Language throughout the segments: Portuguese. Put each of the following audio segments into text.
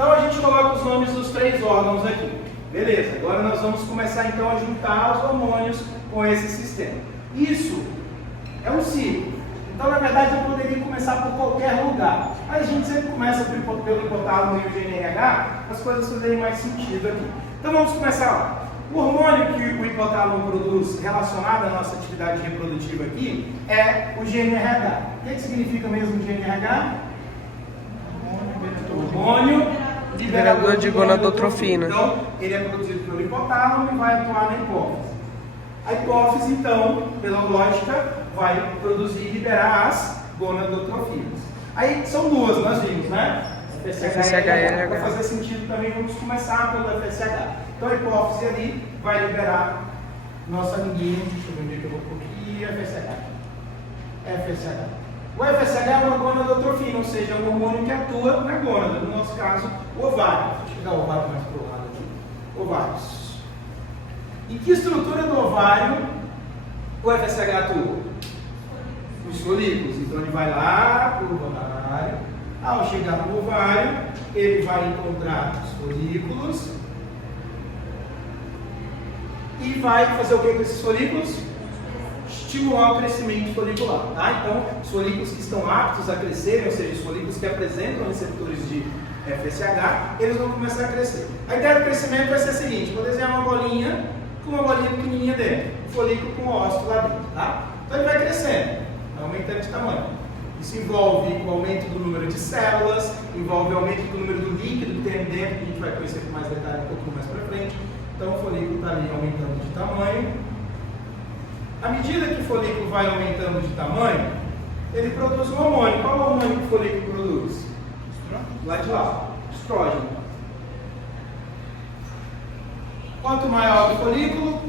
Então a gente coloca os nomes dos 3 órgãos aqui. Beleza, agora nós vamos começar então a juntar os hormônios com esse sistema. Isso é um ciclo. Então, na verdade, eu poderia começar por qualquer lugar. Mas a gente sempre começa pelo hipotálamo e o GNRH, as coisas fazerem mais sentido aqui. Então vamos começar lá. O hormônio que o hipotálamo produz relacionado à nossa atividade reprodutiva aqui é o GNRH. O que significa mesmo GNRH? Hormônio liberador de gonadotrofina. Então, ele é produzido pelo hipotálamo e vai atuar na hipófise. A hipófise, então, pela lógica, vai produzir e liberar as gonadotrofinas. Aí são duas, nós vimos, né? FSH e RH. Para fazer sentido também, vamos começar pelo FSH. Então a hipófise ali vai liberar nosso amiguinho, deixa eu ver onde é que eu vou pôr aqui, FSH. O FSH é uma gonadotrofina, ou seja, é um hormônio que atua na gônada, no nosso caso, o ovário. Deixa eu pegar o ovário mais para o lado aqui. Ovários. Em que estrutura do ovário o FSH atua? Os folículos. Então ele vai lá para o ovário. Ao chegar no ovário, ele vai encontrar os folículos e vai fazer o que com esses folículos? Estimular o crescimento folicular. Tá? Então, os folículos que estão aptos a crescerem, ou seja, os folículos que apresentam receptores de FSH, eles vão começar a crescer. A ideia do crescimento vai ser a seguinte: vou desenhar uma bolinha com uma bolinha pequenininha dentro, um folículo com ósseo lá dentro. Tá? Então ele vai crescendo, aumentando de tamanho. Isso envolve o aumento do número de células, envolve o aumento do número do líquido que tem dentro, que a gente vai conhecer com mais detalhe um pouco mais para frente. Então o folículo está ali aumentando de tamanho. À medida que o folículo vai aumentando de tamanho, ele produz um hormônio. Qual é o hormônio que o folículo produz? Lá de lá, estrógeno. Quanto maior o folículo,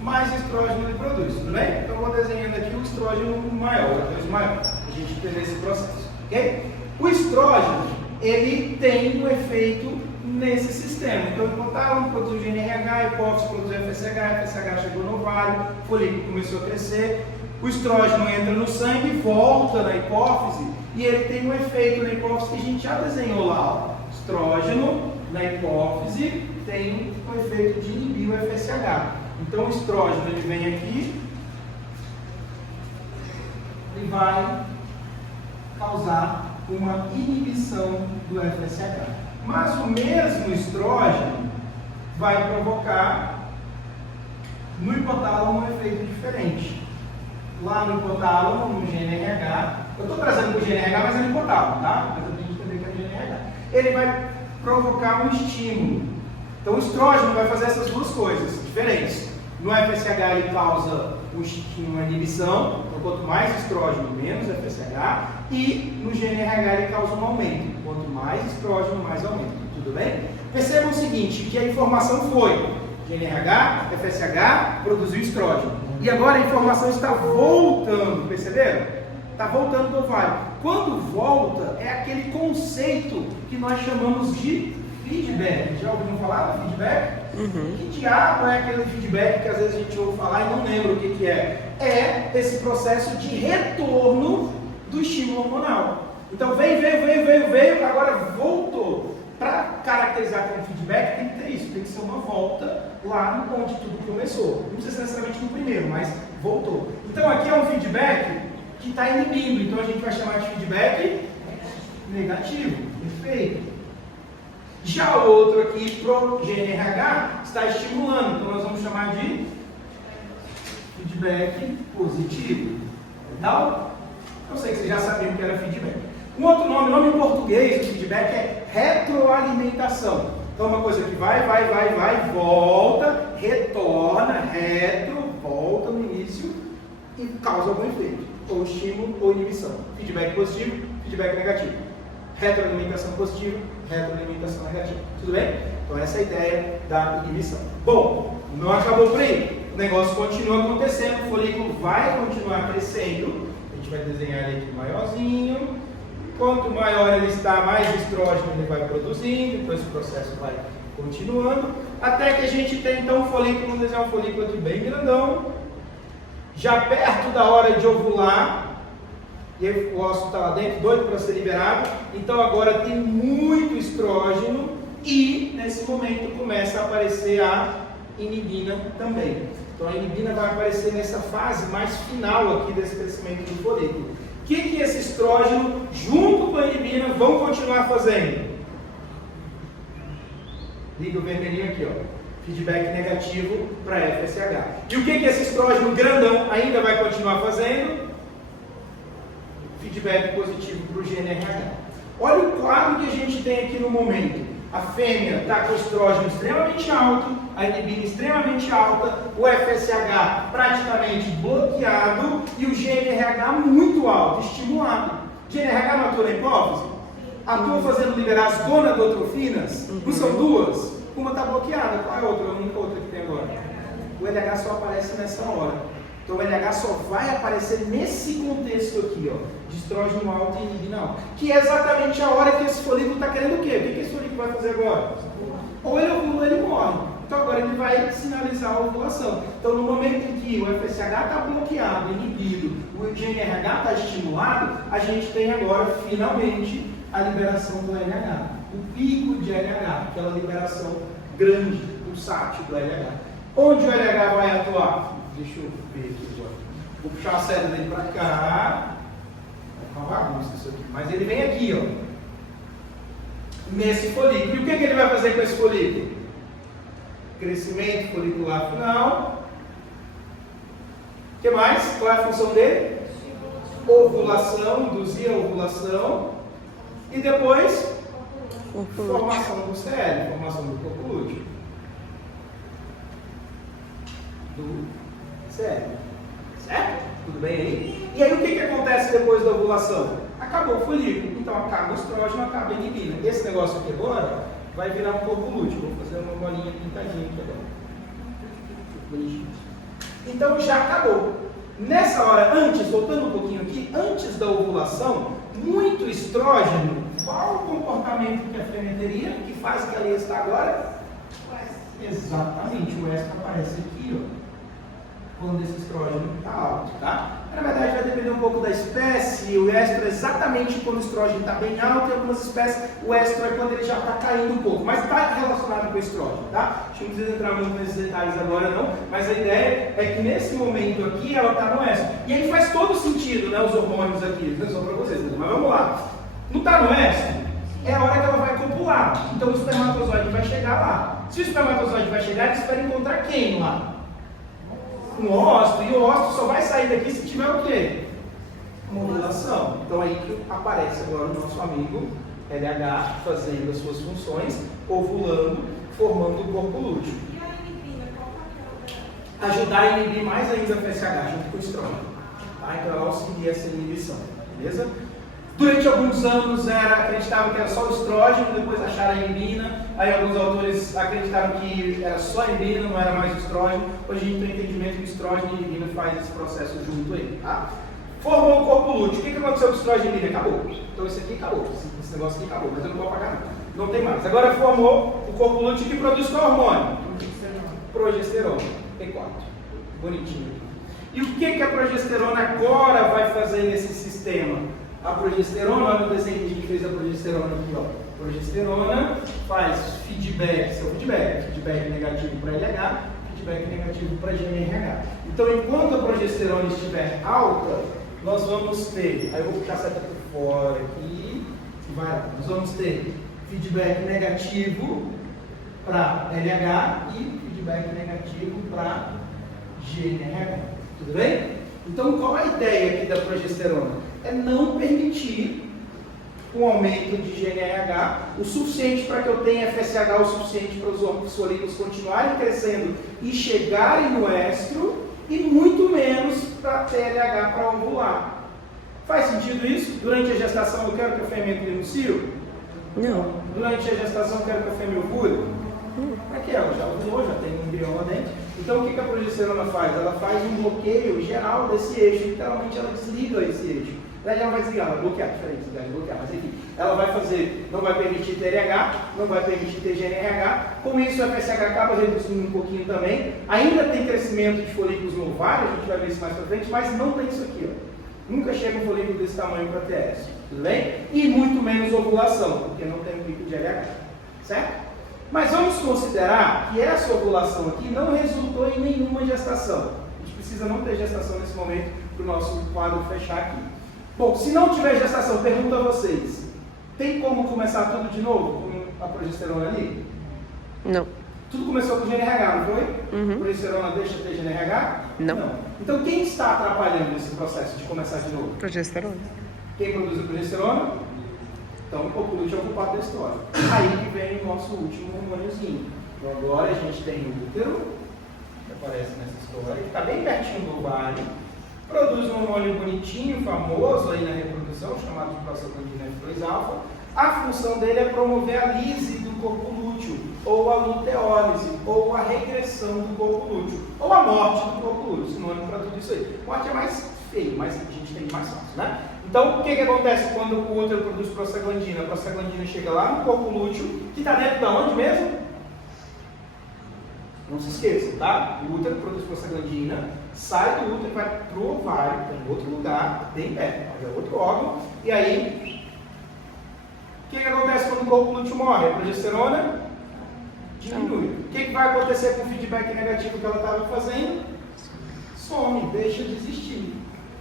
mais estrógeno ele produz, tudo bem? Então eu vou desenhando aqui o estrógeno maior, o maior, para a gente entender esse processo, ok? O estrógeno, ele tem um efeito nesse sistema. Então o hipotálamo produz GNRH, a hipófise produz FSH, FSH chegou no ovário, o folículo começou a crescer, o estrógeno entra no sangue, volta na hipófise e ele tem um efeito na hipófise que a gente já desenhou lá. Ó. Estrógeno na hipófise tem um efeito de inibir o FSH. Então o estrógeno ele vem aqui e vai causar uma inibição do FSH. Mas o mesmo estrógeno vai provocar no hipotálamo um efeito diferente. Lá no hipotálamo, no GNRH, eu estou trazendo o GNRH, mas é no hipotálamo, tá? Mas a gente entender que é o GNRH. Ele vai provocar um estímulo. Então o estrógeno vai fazer essas duas coisas diferentes. No FSH ele causa uma inibição, então quanto mais estrógeno, menos FSH, e no GNRH ele causa um aumento, quanto mais estrógeno, mais aumento, tudo bem? Percebam o seguinte, que a informação foi GNRH, FSH, produziu estrógeno, e agora a informação está voltando, perceberam? Está voltando do ovário. Quando volta, é aquele conceito que nós chamamos de feedback. Já ouviram falar do feedback? Que diabo é aquele feedback que às vezes a gente ouve falar e não lembra o que é? É esse processo de retorno do estímulo hormonal. Então veio, agora voltou. Para caracterizar como feedback tem que ter isso, tem que ser uma volta lá onde tudo começou. Não precisa ser necessariamente no primeiro, mas voltou. Então aqui é um feedback que está inibindo, então a gente vai chamar de feedback negativo. Perfeito. Já o outro aqui, pro GNRH, está estimulando, então nós vamos chamar de feedback positivo. Legal? Eu sei que vocês já sabiam o que era feedback. Um outro nome em português, o feedback é retroalimentação. Então uma coisa que vai, volta, retorna, volta no início e causa algum efeito, ou estímulo ou inibição. Feedback positivo, feedback negativo. Retroalimentação positiva, retroalimentação negativa. Tudo bem? Então essa é a ideia da inibição. Bom, não acabou por aí. O negócio continua acontecendo, o folículo vai continuar crescendo. A gente vai desenhar ele aqui maiorzinho. Quanto maior ele está, mais estrógeno ele vai produzindo. Então esse processo vai continuando. Até que a gente tem então um folículo, vamos desenhar um folículo aqui bem grandão. Já perto da hora de ovular. E o ósseo está lá dentro, doido para ser liberado. Então agora tem muito estrógeno nesse momento começa a aparecer a inibina também. Então a inibina vai aparecer nessa fase mais final aqui desse crescimento do folículo. O que esse estrógeno, junto com a inibina, vão continuar fazendo? Liga o vermelhinho aqui, ó. Feedback negativo para FSH. E o que esse estrógeno grandão ainda vai continuar fazendo? Feedback positivo para o GNRH. Olha o quadro que a gente tem aqui no momento. A fêmea está com o estrógeno extremamente alto, a inibina extremamente alta, o FSH praticamente bloqueado e o GNRH muito alto, estimulado. O GNRH não atua na hipófise? Atua fazendo liberar as gonadotrofinas? Não são duas? Uma está bloqueada, qual é a outra? A única outra que tem agora. O LH só aparece nessa hora. Então o LH só vai aparecer nesse contexto aqui, ó, de estrógeno alto e inibina alta. Que é exatamente a hora que esse folículo está querendo o quê? O que esse folículo vai fazer agora? Ou ele ovula ou ele morre. Então agora ele vai sinalizar a ovulação. Então no momento em que o FSH está bloqueado, inibido, o GNRH está estimulado, a gente tem agora finalmente a liberação do LH. O pico de LH, aquela liberação grande, pulsátil do LH. Onde o LH vai atuar? Deixa eu ver aqui agora. Vou puxar a seta dele para cá. Vai ficar uma bagunça isso aqui. Mas ele vem aqui, ó. Nesse folículo. E o que ele vai fazer com esse folículo? Crescimento folicular final. O que mais? Qual é a função dele? Ovulação, induzir a ovulação. E depois, formação do CL, formação do corpo lúteo. Do CL. Certo? Tudo bem aí? E aí o que acontece depois da ovulação? Acabou o folículo. Então acaba o estrógeno, acaba a inibina. Esse negócio aqui agora vai virar um corpo lúteo. Vou fazer uma bolinha pintadinha aqui agora. Bonitinho. Então já acabou. Nessa hora, antes, voltando um pouquinho aqui, antes da ovulação, muito estrógeno. Qual o comportamento que a fêmea teria, que faz que ela está agora? Exatamente, o estro aparece aqui, ó, quando esse estrógeno está alto, tá? Na verdade, vai depender um pouco da espécie. O estro é exatamente quando o estrógeno está bem alto, e em algumas espécies o estro é quando ele já está caindo um pouco, mas está relacionado com o estrógeno, tá? Acho que não precisa entrar muito nesses detalhes agora não, mas a ideia é que nesse momento aqui ela está no estro. E aí faz todo sentido, né, os hormônios aqui, não só para vocês, mas vamos lá. Não está no estro? É a hora que ela vai copular. Então o espermatozoide vai chegar lá. Se o espermatozoide vai chegar, ele espera encontrar quem lá? Um óvulo. E o óvulo só vai sair daqui se tiver o quê? Uma ovulação. Então aí que aparece agora o nosso amigo LH fazendo as suas funções, ovulando, formando o corpo lúteo. E a inibina, qual o papel dela? Ajudar a inibir mais ainda o FSH junto com o estrógeno. Tá? Então ela auxilia essa inibição. Beleza? Durante alguns anos acreditavam que era só o estrógeno, depois acharam a inibina, aí alguns autores acreditaram que era só a inibina, não era mais o estrógeno. Hoje a gente tem o entendimento que o estrógeno e a inibina faz esse processo junto aí. Tá? Formou o corpo lúteo. O que aconteceu com o estrógeno e a inibina? Acabou. Então esse aqui acabou, esse negócio aqui acabou, mas eu não vou apagar não. Não tem mais. Agora formou o corpo lúteo que produz qual hormônio? Progesterona. P4. Bonitinho. E o que a progesterona agora vai fazer nesse sistema? A progesterona, olha o desenho que a gente fez da progesterona aqui, ó. Progesterona faz feedback, feedback negativo para LH, feedback negativo para GNRH. Então, enquanto a progesterona estiver alta, nós vamos ter, aí eu vou puxar a seta por fora aqui, e vai lá, nós vamos ter feedback negativo para LH e feedback negativo para GNRH. Tudo bem? Então, qual a ideia aqui da progesterona? É não permitir um aumento de GNRH o suficiente para que eu tenha FSH o suficiente para os folículos continuarem crescendo e chegarem no estro, e muito menos para ter LH para ovular. Faz sentido isso? Durante a gestação eu quero que a fêmea entre no cio? Não. Durante a gestação eu quero que a fêmea ovule? Para que ela já ovulou, já tem um embrião lá dentro. Então o que a progesterona faz? Ela faz um bloqueio geral desse eixo, literalmente ela desliga esse eixo. Daí ela vai desligar, vai bloquear, diferente, vai bloquear, mas enfim, ela vai fazer, não vai permitir ter LH, não vai permitir ter GNRH, com isso o FSH acaba reduzindo um pouquinho também, ainda tem crescimento de folículos no ovário, a gente vai ver isso mais pra frente, mas não tem isso aqui, ó. Nunca chega um folículo desse tamanho para TS, tudo bem? E muito menos ovulação, porque não tem um pico de LH, certo? Mas vamos considerar que essa ovulação aqui não resultou em nenhuma gestação. A gente precisa não ter gestação nesse momento para o nosso quadro fechar aqui. Bom, se não tiver gestação, pergunto a vocês, tem como começar tudo de novo com a progesterona ali? Não. Tudo começou com GNRH, não foi? Uhum. Progesterona deixa de ter GNRH? Não. Então quem está atrapalhando esse processo de começar de novo? Progesterona. Quem produz a progesterona? Então o copulute é o culpado da história. Aí que vem o nosso último hormôniozinho. Então agora a gente tem o útero, que aparece nessa história, que está bem pertinho do ovário, produz um hormônio bonitinho, famoso aí na reprodução, chamado de prostaglandina F2-alfa. A função dele é promover a lise do corpo lúteo, ou a luteólise, ou a regressão do corpo lúteo, ou a morte do corpo lúteo, sinônimo para tudo isso aí. Morte é mais feio, mas a gente tem mais fácil, né? Então, o que acontece quando o útero produz prostaglandina? A prostaglandina chega lá no corpo lúteo, que está dentro de onde mesmo? Não se esqueça, tá? O útero produz prostaglandina, sai do útero e vai para o ovário, que é em outro lugar, bem perto, mas é outro órgão, e aí, o que acontece quando o corpo lúteo morre? A progesterona diminui. O que vai acontecer com o feedback negativo que ela estava fazendo? Some, deixa de existir.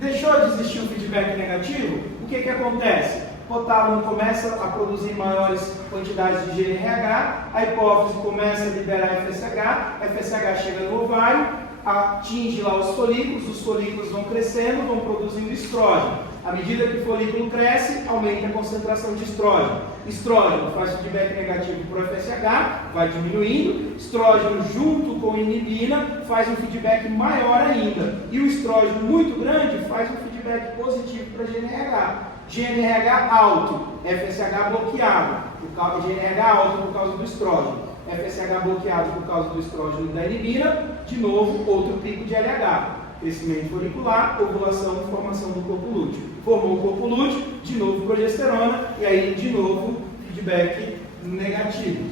Deixou de existir o feedback negativo, o que acontece? O tálamo começa a produzir maiores quantidades de GNRH, a hipófise começa a liberar FSH, a FSH chega no ovário, atinge lá os folículos vão crescendo, vão produzindo estrógeno. À medida que o folículo cresce, aumenta a concentração de estrógeno. Estrógeno faz feedback negativo para o FSH, vai diminuindo. Estrógeno junto com inibina faz um feedback maior ainda. E o estrógeno muito grande faz um feedback positivo para GNRH. GNRH alto, FSH bloqueado. GNRH alto por causa do estrógeno. FSH bloqueado por causa do estrógeno e da inibina. De novo, outro pico de LH. Crescimento folicular, ovulação e formação do corpo lúteo. Formou o corpo lúteo, de novo progesterona, e aí de novo feedback negativo.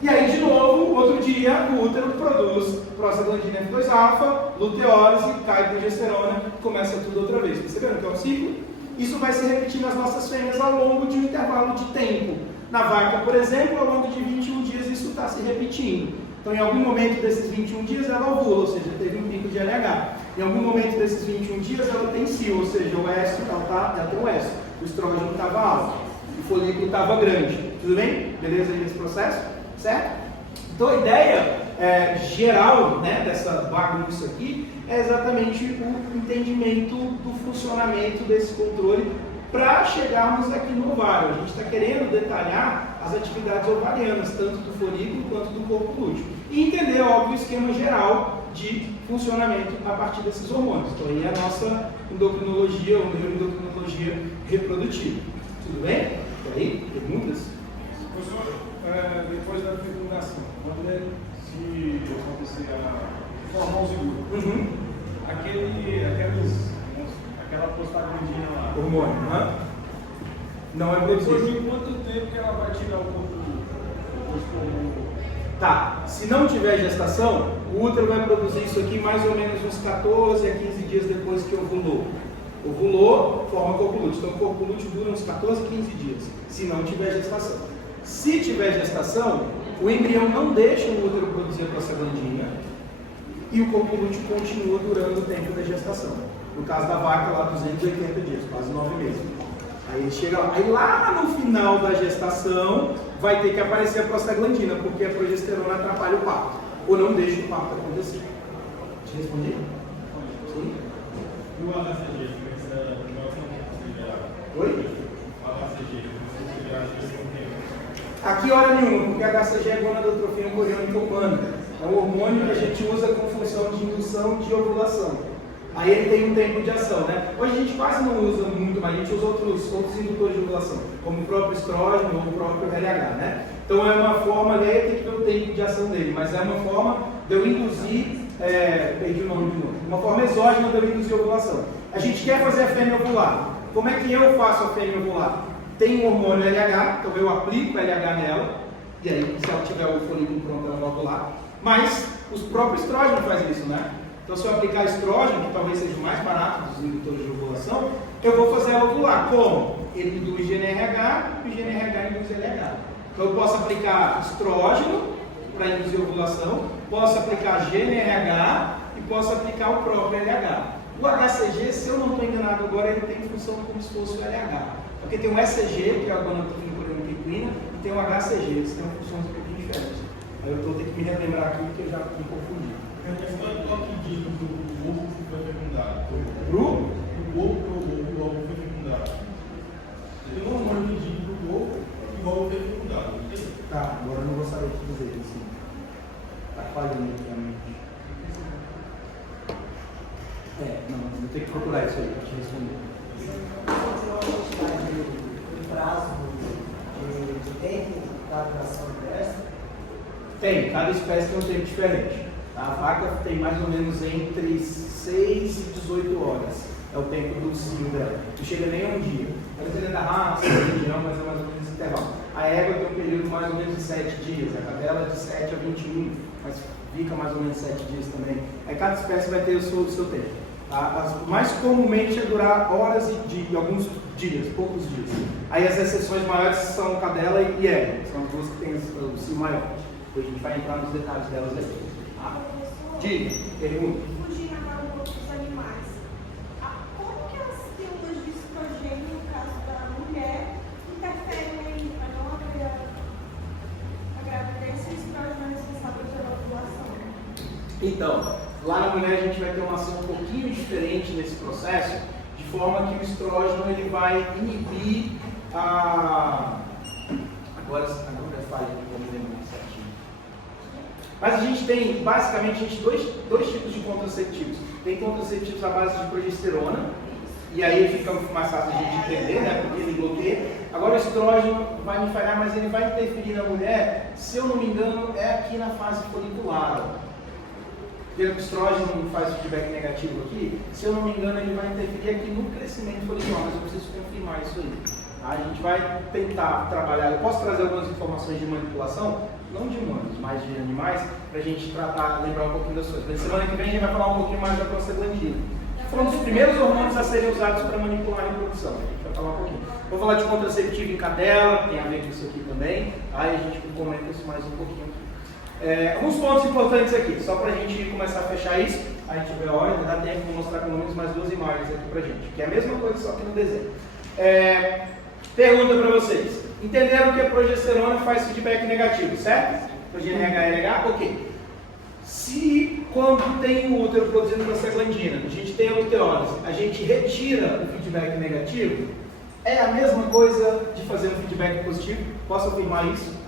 E aí de novo, outro dia, o útero produz prostaglandina F2-alfa, luteólise, cai progesterona, começa tudo outra vez. Perceberam que é um ciclo? Isso vai se repetir nas nossas fêmeas ao longo de um intervalo de tempo. Na vaca, por exemplo, ao longo de 21 dias isso está se repetindo. Então, em algum momento desses 21 dias, ela ovula, ou seja, teve um pico de LH. Em algum momento desses 21 dias, ela tem cio, ou seja, o éstro, ela tem o éstro. O estrógeno estava alto, o folículo estava grande. Tudo bem? Beleza aí nesse processo? Certo? Então, a ideia geral, né, dessa bagunça aqui é exatamente o entendimento do funcionamento desse controle para chegarmos aqui no ovário. A gente está querendo detalhar as atividades ovarianas, tanto do folículo quanto do corpo lúteo. E entender, óbvio, o esquema geral de funcionamento a partir desses hormônios. Então, aí é a nossa endocrinologia ou neuroendocrinologia reprodutiva. Tudo bem? E aí, perguntas? Professor, depois da fecundação, quando se acontecer a formar o zigoto, aquela prostaglandina lá, Hormônio, não é produzido. depois de quanto tempo que ela vai tirar o corpo do Tá, se não tiver gestação, o útero vai produzir isso aqui mais ou menos uns 14 a 15 dias depois que ovulou. Ovulou, forma corpo lúteo. Então o corpo lúteo dura uns 14 a 15 dias, se não tiver gestação. Se tiver gestação, o embrião não deixa o útero produzir a prostaglandina e o corpo lúteo continua durando o tempo da gestação. No caso da vaca, lá 280 dias, quase 9 meses. Aí ele chega lá. Aí lá no final da gestação vai ter que aparecer a prostaglandina, porque a progesterona atrapalha o parto, ou não deixa o parto acontecer. Te respondi? Sim? E o HCG? Oi? O HCG? Aqui hora nenhuma, porque a HCG é gonadotrofina coriônica humana. É um hormônio que a gente usa com função de indução de ovulação. Aí ele tem um tempo de ação, né? Hoje a gente quase não usa muito, mas a gente usa outros indutores de ovulação, como o próprio estrógeno ou o próprio LH, né? Então é uma forma, aí tem que ver o tempo de ação dele, mas é uma forma de eu induzir, perdi o nome de novo, uma forma exógena de eu induzir a ovulação. A gente quer fazer a fêmea ovular. Como é que eu faço a fêmea ovular? Tem um hormônio LH, então eu aplico o LH nela, e aí se ela tiver o folículo pronto, ela vai ovular. Mas os próprios estrógenos fazem isso, né? Então, se eu aplicar estrógeno, que talvez seja o mais barato dos indutores de ovulação, eu vou fazer ela ovular. Como? Ele induz GNRH e o GNRH induz LH. Então eu posso aplicar estrógeno para induzir ovulação, posso aplicar GnRH e posso aplicar o próprio LH. O HCG, se eu não estou enganado agora, ele tem função como se fosse o LH. Porque tem o ECG, que é a gonadotropina coreoquina, e tem o HCG, eles têm funções um pouquinho diferentes. Aí eu vou ter que me relembrar aqui que eu já me confundi. Qual que diz do ovo que foi fecundado? Pro? O ovo foi fecundado. Tem um hormônio que diz do ovo que o ovo foi fecundado. Tá, agora eu não vou saber o que dizer assim. Tá falhando aqui a mente. Não, vou ter que procurar isso aí para te responder. O prazo de tempo da duração dessa? Tem, cada espécie tem um tempo diferente. A vaca tem mais ou menos entre 6 e 18 horas. É o tempo do cio dela. Não chega nem a um dia. Dependendo da raça, da região, mas é mais ou menos esse intervalo. A égua tem um período mais ou menos de 7 dias. A cadela de 7 a 21, mas fica mais ou menos 7 dias também. Aí cada espécie vai ter o seu tempo. Mais comumente é durar horas e alguns dias, poucos dias. Aí as exceções maiores são cadela e égua, são as duas que têm o cio maior. Depois a gente vai entrar nos detalhes delas aí. Diga, pergunta. Fugindo agora um pouco dos animais. Como que as pílulas de estrogênio, no caso da mulher, interferem aí para não haver a gravidez e o estrogênio é responsável pela ovulação? Então, lá na mulher a gente vai ter uma ação um pouquinho diferente nesse processo, de forma que o estrógeno ele vai inibir a... Agora é falha, não me lembro certinho. Mas a gente tem, basicamente, dois tipos de contraceptivos. Tem contraceptivos à base de progesterona, e aí fica mais fácil a gente entender, né? Porque ele bloqueia. Agora o estrógeno vai me falhar, mas ele vai interferir na mulher, se eu não me engano, é aqui na fase folicular. Porque o estrógeno faz feedback negativo aqui, se eu não me engano, ele vai interferir aqui no crescimento folicular, mas eu preciso confirmar isso aí. A gente vai tentar trabalhar, eu posso trazer algumas informações de manipulação, não de humanos, mas de animais, para a gente tratar, lembrar um pouquinho das coisas. Semana que vem a gente vai falar um pouquinho mais da prostaglandina, que foi um dos primeiros hormônios a serem usados para manipular a reprodução. A gente vai falar um pouquinho. Vou falar de contraceptivo em cadela, tem a ver com isso aqui também, aí a gente comenta isso mais um pouquinho aqui. Alguns pontos importantes aqui, só para a gente começar a fechar isso, a gente vê a hora, dá tempo de mostrar pelo menos mais duas imagens aqui para a gente, que é a mesma coisa só que no desenho. Pergunta para vocês, entenderam que a progesterona faz feedback negativo, certo? GnRH, LH, ok. Se quando tem o útero produzindo prostaglandina, a gente tem a luteólise, a gente retira o feedback negativo, é a mesma coisa de fazer um feedback positivo? Posso afirmar isso?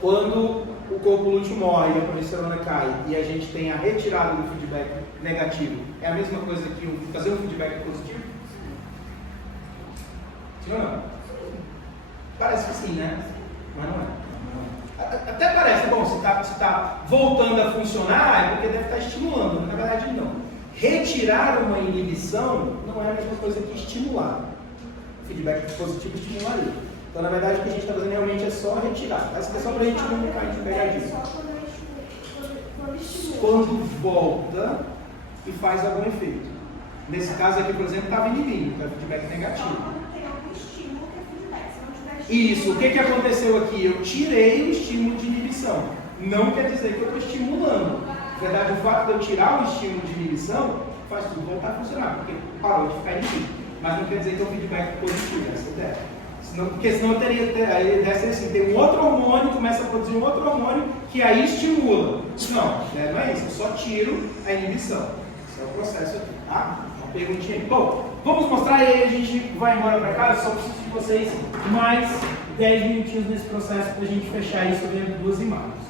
Quando o corpo lúteo morre e a progesterona cai e a gente tem a retirada do feedback negativo, é a mesma coisa que fazer um feedback positivo? Sim ou não? Parece que sim, né? Mas não é. Até parece, bom, se está voltando a funcionar é porque deve estar estimulando, mas na verdade não. Retirar uma inibição não é a mesma coisa que estimular. O feedback positivo estimularia. Então, na verdade, o que a gente está fazendo realmente é só retirar. Essa é só para a gente não cair de pegadinha. Quando volta e faz algum efeito. Nesse caso aqui, por exemplo, estava inibindo, que é feedback negativo. Isso, o que aconteceu aqui? Eu tirei o estímulo de inibição. Não quer dizer que eu estou estimulando. Na verdade, o fato de eu tirar o estímulo de inibição faz tudo voltar a funcionar, porque parou de ficar inibido. Mas não quer dizer que é um feedback positivo, essa é a ideia. Porque senão eu teria, aí deve ser assim, tem um outro hormônio, começa a produzir um outro hormônio que aí estimula. Não é isso, eu só tiro a inibição. Esse é o processo aqui, tá? Uma perguntinha aí. Bom, vamos mostrar e aí a gente vai embora para casa, só preciso de vocês mais 10 minutinhos nesse processo para a gente fechar isso vendo duas imagens.